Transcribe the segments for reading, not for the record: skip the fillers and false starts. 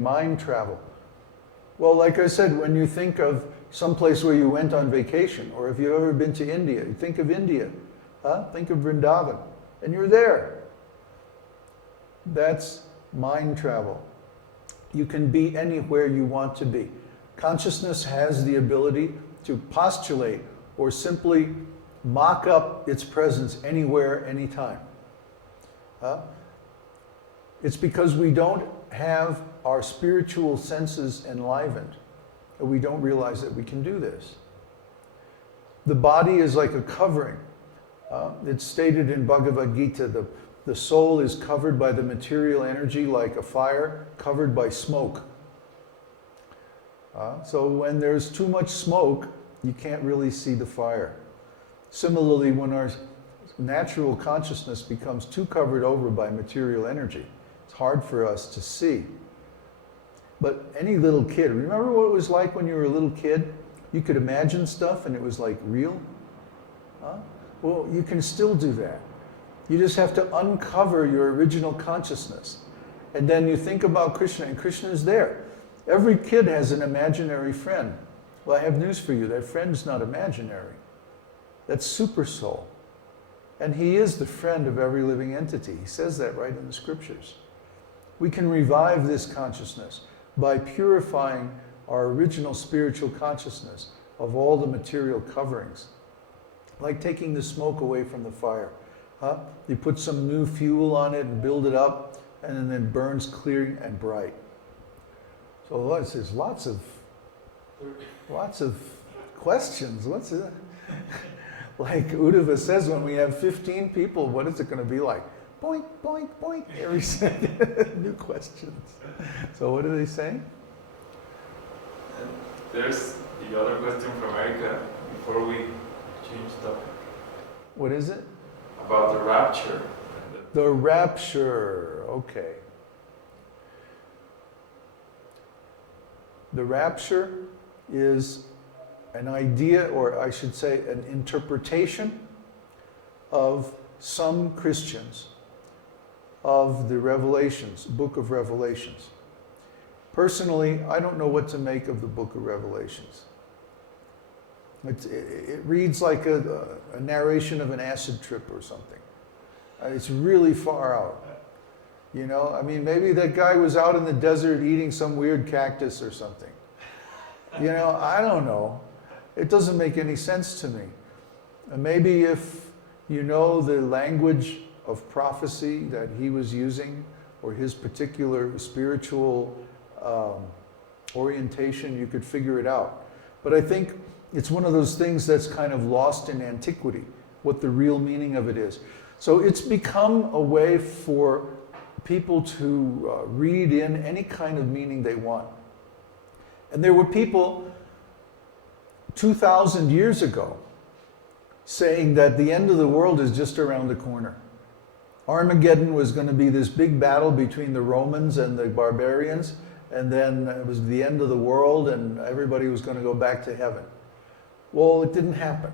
Mind travel. Well, like I said, when you think of someplace where you went on vacation, or if you've ever been to India, you think of India, think of Vrindavan, and you're there. That's mind travel. You can be anywhere you want to be. Consciousness has the ability to postulate or simply mock up its presence anywhere, anytime. It's because we don't have our spiritual senses enlivened, that we don't realize that we can do this. The body is like a covering. It's stated in Bhagavad Gita, the soul is covered by the material energy like a fire covered by smoke. So when there's too much smoke, you can't really see the fire. Similarly, when our natural consciousness becomes too covered over by material energy, it's hard for us to see. But any little kid, remember what it was like when you were a little kid? You could imagine stuff and it was like real? Well, you can still do that. You just have to uncover your original consciousness. And then you think about Krishna, and Krishna is there. Every kid has an imaginary friend. Well, I have news for you, that friend's not imaginary. That's super soul. And he is the friend of every living entity. He says that right in the scriptures. We can revive this consciousness by purifying our original spiritual consciousness of all the material coverings. Like taking the smoke away from the fire. You put some new fuel on it and build it up, and then it burns clear and bright. So there's lots of questions. What's it? Like Uddhava says, when we have 15 people, what is it going to be like? Boink, boink, boink, every second. New questions. So what are they saying? There's the other question from Erica before we change topic. What is it? About the rapture. The rapture, okay. The rapture is an idea, or I should say an interpretation of some Christians of the Revelations, Book of Revelations. Personally, I don't know what to make of the Book of Revelations. It reads like a narration of an acid trip or something. It's really far out. You know, I mean, maybe that guy was out in the desert eating some weird cactus or something. You know, I don't know. It doesn't make any sense to me. And maybe if you know the language of prophecy that he was using, or his particular spiritual orientation, you could figure it out. But I think it's one of those things that's kind of lost in antiquity, what the real meaning of it is. So it's become a way for people to read in any kind of meaning they want. And there were people 2,000 years ago saying that the end of the world is just around the corner. Armageddon was going to be this big battle between the Romans and the barbarians, and then it was the end of the world and everybody was going to go back to heaven. Well, it didn't happen.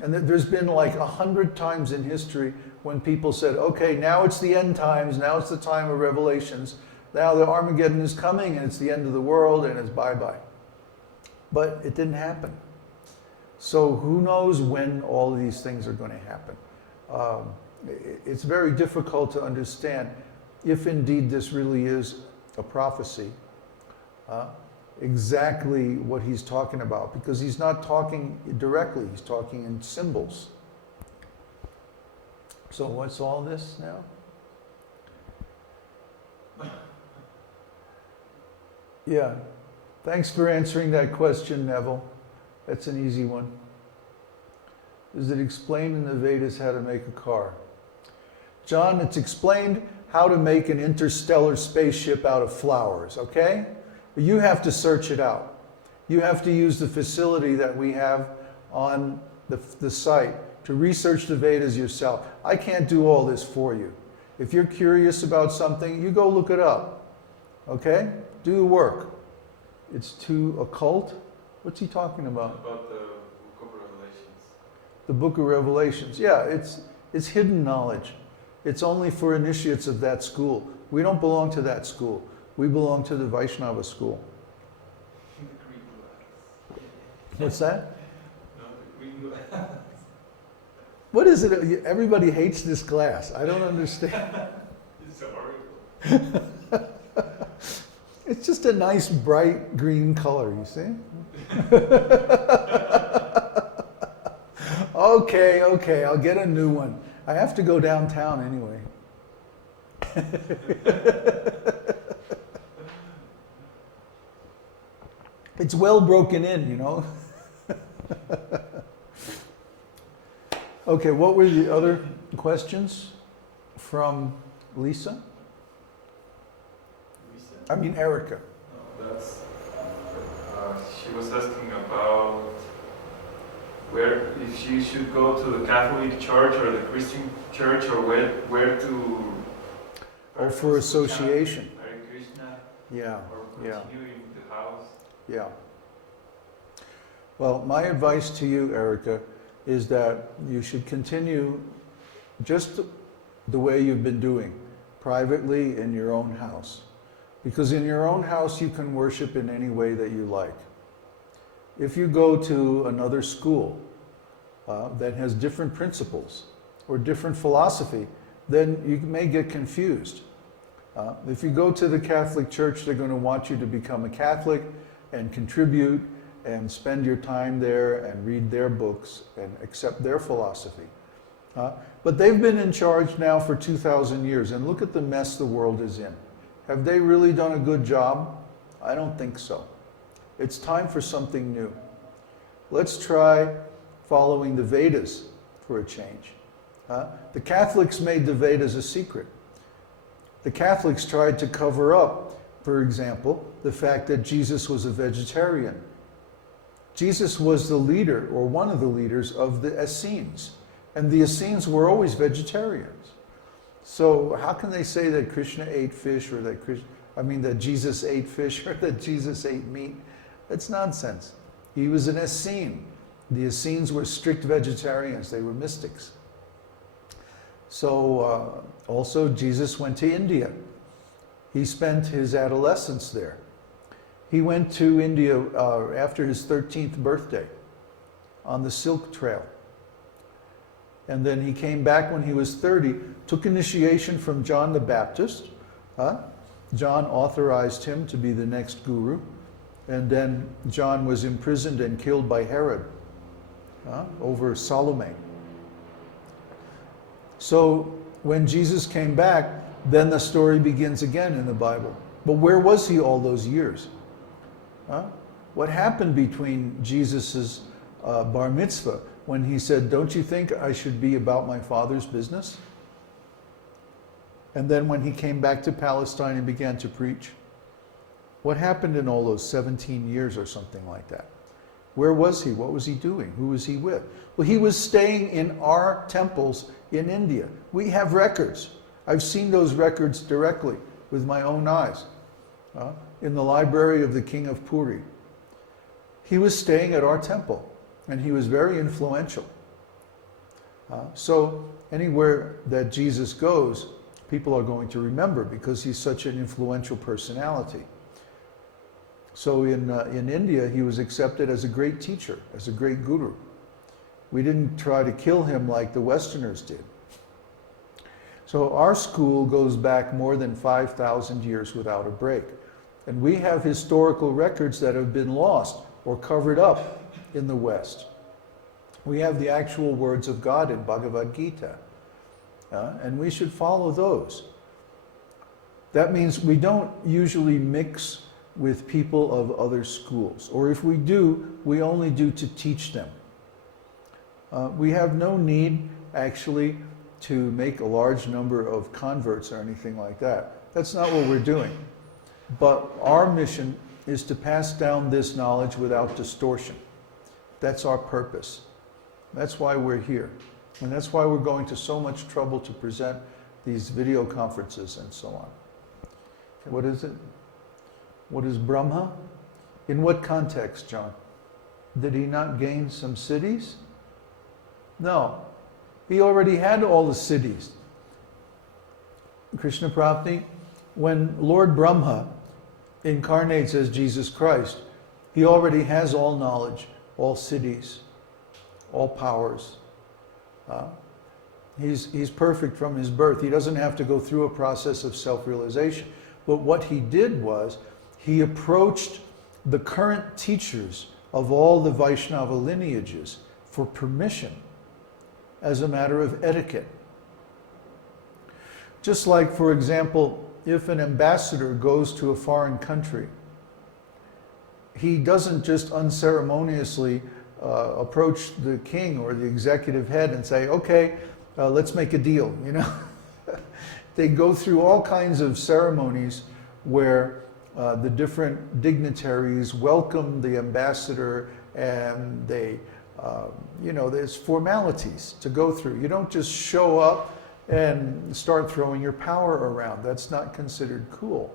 And there's been like 100 times in history when people said, okay, now it's the end times, now it's the time of revelations, now the Armageddon is coming and it's the end of the world and it's bye-bye. But it didn't happen. So who knows when all of these things are going to happen. It's very difficult to understand if indeed this really is a prophecy, exactly what he's talking about, because he's not talking directly, he's talking in symbols. So what's all this now? Yeah, thanks for answering that question, Neville. That's an easy one. Is it explained in the Vedas how to make a car? John, it's explained how to make an interstellar spaceship out of flowers, okay? But you have to search it out. You have to use the facility that we have on the site to research the Vedas yourself. I can't do all this for you. If you're curious about something, you go look it up, okay? Do the work. It's too occult. What's he talking about? About the Book of Revelations. The Book of Revelations. Yeah, it's hidden knowledge. It's only for initiates of that school. We don't belong to that school. We belong to the Vaishnava school. What's that? What is it? Everybody hates this glass. I don't understand. It's horrible. It's just a nice bright green color, you see? Okay, I'll get a new one. I have to go downtown anyway. It's well broken in, you know? Okay, what were the other questions from Lisa? I mean Erica. That's, she was asking about where, if she should go to the Catholic Church or the Christian Church, or where to. Oh, for association. Hare Krishna. Yeah, Or yeah. continue in the house. Yeah. Well, my advice to you, Erica, is that you should continue just the way you've been doing, privately in your own house. Because in your own house, you can worship in any way that you like. If you go to another school that has different principles or different philosophy, then you may get confused. If you go to the Catholic Church, they're going to want you to become a Catholic and contribute and spend your time there and read their books and accept their philosophy. But they've been in charge now for 2,000 years, and look at the mess the world is in. Have they really done a good job? I don't think so. It's time for something new. Let's try following the Vedas for a change. The Catholics made the Vedas a secret. The Catholics tried to cover up, for example, the fact that Jesus was a vegetarian. Jesus was the leader, or one of the leaders, of the Essenes. And the Essenes were always vegetarians. So how can they say that Krishna ate fish, or that Jesus ate fish, or that Jesus ate meat? That's nonsense. He was an Essene. The Essenes were strict vegetarians. They were mystics. So also Jesus went to India. He spent his adolescence there. He went to India after his 13th birthday on the Silk Trail. And then he came back when he was 30, took initiation from John the Baptist. John authorized him to be the next guru. And then John was imprisoned and killed by Herod over Salome. So when Jesus came back, then the story begins again in the Bible. But where was he all those years? What happened between Jesus's bar mitzvah when he said, "Don't you think I should be about my Father's business?" And then when he came back to Palestine and began to preach, what happened in all those 17 years or something like that? Where was he? What was he doing? Who was he with? Well, he was staying in our temples in India. We have records. I've seen those records directly with my own eyes in the library of the king of Puri. He was staying at our temple, and he was very influential. So anywhere that Jesus goes, people are going to remember because he's such an influential personality. So in India, he was accepted as a great teacher, as a great guru. We didn't try to kill him like the Westerners did. So our school goes back more than 5,000 years without a break. And we have historical records that have been lost or covered up in the West. We have the actual words of God in Bhagavad Gita. And we should follow those. That means we don't usually mix with people of other schools. Or if we do, we only do to teach them. We have no need, actually, to make a large number of converts or anything like that. That's not what we're doing. But our mission is to pass down this knowledge without distortion. That's our purpose. That's why we're here. And that's why we're going to so much trouble to present these video conferences and so on. What is it? What is Brahma? In what context, John? Did he not gain some cities? No. He already had all the cities. Krishna Prapti, when Lord Brahma incarnates as Jesus Christ, he already has all knowledge, all siddhis, all powers. He's perfect from his birth. He doesn't have to go through a process of self-realization. But what he did was, he approached the current teachers of all the Vaishnava lineages for permission as a matter of etiquette. Just like, for example, if an ambassador goes to a foreign country, he doesn't just unceremoniously approach the king or the executive head and say, okay, let's make a deal, you know. They go through all kinds of ceremonies where the different dignitaries welcome the ambassador, and they, you know, there's formalities to go through. You don't just show up and start throwing your power around. That's not considered cool.